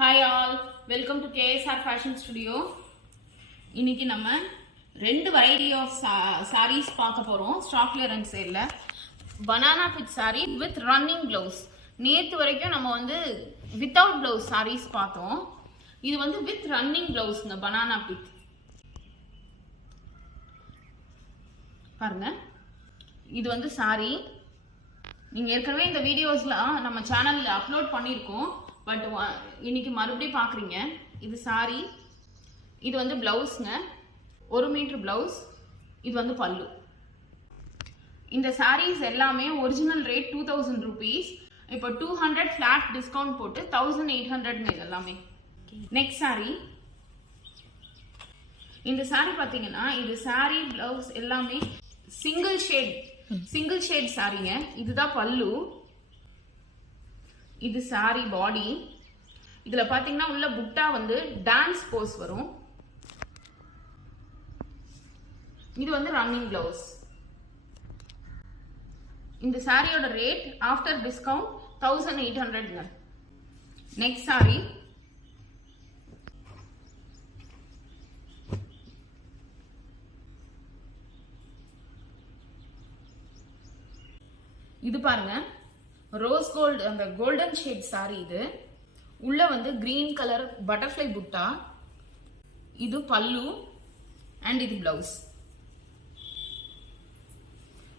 Hi all, welcome to KSR Fashion Studio. இன்னைக்கு நம்ம ரெண்டு variety of sarees பார்க்க போறோம் stock clearance sale ல. Banana pith saree with running blouse. நேத்து வரைக்கும் நம்ம வந்து without blouse sarees பார்த்தோம். இது வந்து with running blouseங்க banana pith. பாருங்க. இது வந்து saree. நீங்க ஏற்கனவே இந்த வீடியோஸ்ல நம்ம சேனல்ல அப்லோட் பண்ணிருக்கோம். பட் இன்னைக்கு மறுபடியும் பாக்குறீங்க. இது சாரி, இது வந்து பிளவுஸ்ங்க, 1 மீட்டர் பிளவுஸ், இது வந்து பல்லு. இந்த சாரீஸ் எல்லாமே ஒரிஜினல் ரேட் 2000 rupees. இப்போ 200 ஃபிளாட் டிஸ்கவுண்ட் போட்டு 1800 எல்லாமே. நெக்ஸ்ட் சாரி, இந்த சாரி பாத்தீங்கன்னா இது சாரி பிளவுஸ் எல்லாமே சிங்கிள் ஷேட் சாரிங்க. இதுதான் பல்லு, இது சாரி பாடி. இதுல பாத்தீங்கன்னா உள்ள புட்டா வந்து டான்ஸ் போஸ் வரும். இது வந்து ரன்னிங் பிளவுஸ். இந்த சாரியோட rate after discount 1800. Next sorry, இது பாருங்க, ரோஸ் கோல்டு, அந்த கோல்டன் ஷேட் சாரி. இது உள்ள வந்து கிரீன் கலர் பட்டர்ஃப்ளை புட்டா. இது பல்லு அண்ட் இது பிளவுஸ்.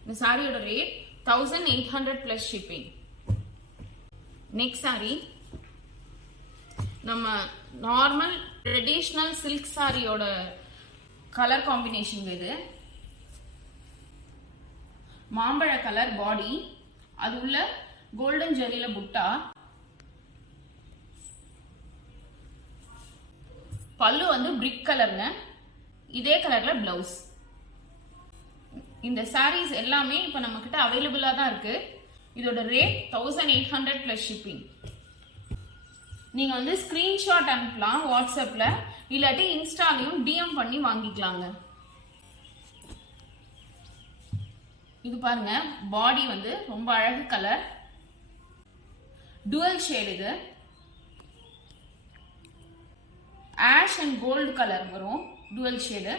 இந்த சாரியோட rate 1800 plus shipping. Next sorry, நம்ம நார்மல் ட்ரெடிஷ்னல் சில்க் சாரியோட கலர் காம்பினேஷன். இது மாம்பழ கலர் பாடி, அது உள்ள கோல்டன் ஜெரியில புட்டா. பல்லு வந்து பிரிக் கலர்ங்க, இதே கலர்ல பிளவுஸ். இந்த சாரீஸ் எல்லாமே இப்ப நம்ம கிட்ட அவைலபிளா தான் இருக்கு. இதோட ரேட் 1800 பிளஸ் ஷிப்பிங். நீங்க வந்து ஸ்கிரீன்ஷாட் அனுப்பலாம் வாட்ஸ்அப்ல, இல்லாட்டி இன்ஸ்டாலையும் டிஎம் பண்ணி வாங்கிக்கலாங்க. இது பாருங்க, பாடி வந்து ரொம்ப அழகு கலர், டுவல் ஷேட். இது ஆஷ் அண்ட் கோல்டு கலர் வரும், டுவல் ஷேடு.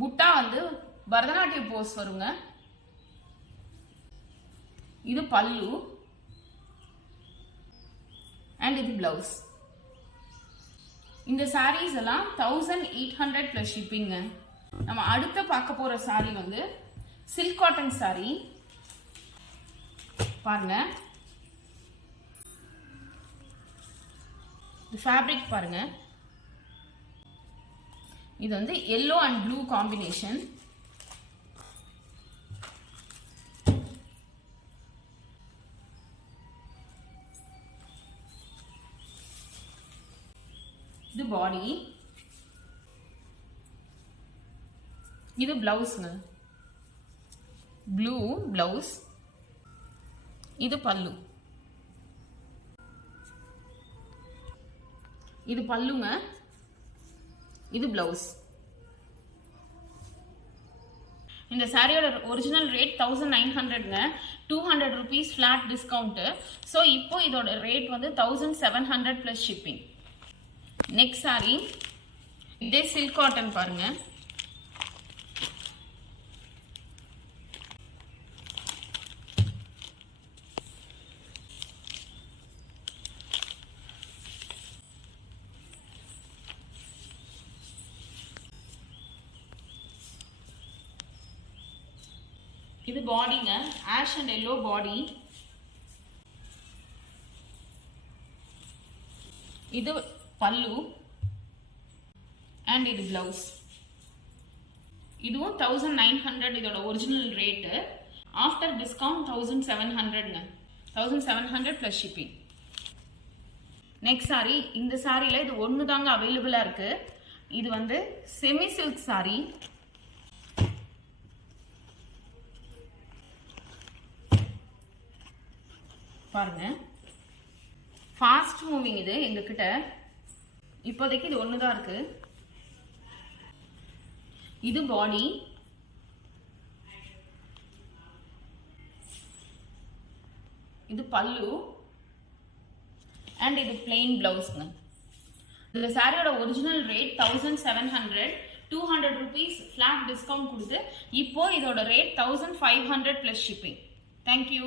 புட்டா வந்து பரதநாட்டிய போஸ் வருங்க. இது பல்லு அண்ட் இது பிளவுஸ். இந்த சாரீஸ் எல்லாம் 1800 பிளஸ் ஷிப்பிங்க. நம்ம அடுத்த பார்க்க போற சாரி வந்து சில்க் காட்டன் சாரி. பாருங்க, ஃபேப்ரிக் பாருங்க, இது வந்து yellow and blue காம்பினேஷன். இது பாடி, இது பிளவுஸ்ங்க, ப்ளூ பிளவுஸ். இது பல்லு, இது பல்லுங்க, இது பிளவுஸ். இந்த சாரியோட ஒரிஜினல் ரேட் 1900ங்க, 200 rupees ஃபிளாட் டிஸ்கவுண்ட். ஸோ இப்போ இதோட ரேட் வந்து 1700 பிளஸ் ஷிப்பிங். நெக்ஸ்ட் சாரி, இதே சில்க் காட்டன் பாருங்க. இது பாடிங்க, ஆஷ் அண்ட் எல்லோ பாடி. இது பல்லு அண்ட் இது பிளவுஸ். இதுவும் 1900 இதோட ஒரிஜினல் ரேட்டு. ஆஃப்டர் டிஸ்கவுண்ட் 1700ங்க, 1700 பிளஸ் ஷிப்பிங். நெக்ஸ்ட் சாரி, இந்த சாரியில இது ஒன்று தாங்க அவைலபிளா இருக்கு. இது வந்து செமி சில்க் சாரி. பாருங்க, ஃபாஸ்ட் மூவிங். இது எங்க கிட்ட இப்போதைக்கு இது ஒண்ணுதான் இருக்கு. இது பாடி, இது பல்லு அண்ட் இது பிளெயின் பிளவுஸ்ங்க. இந்த சாரியோட original rate 1700, 200 rupees flat discount கொடுத்து இப்போ இதோட rate 1500 plus shipping. Thank you.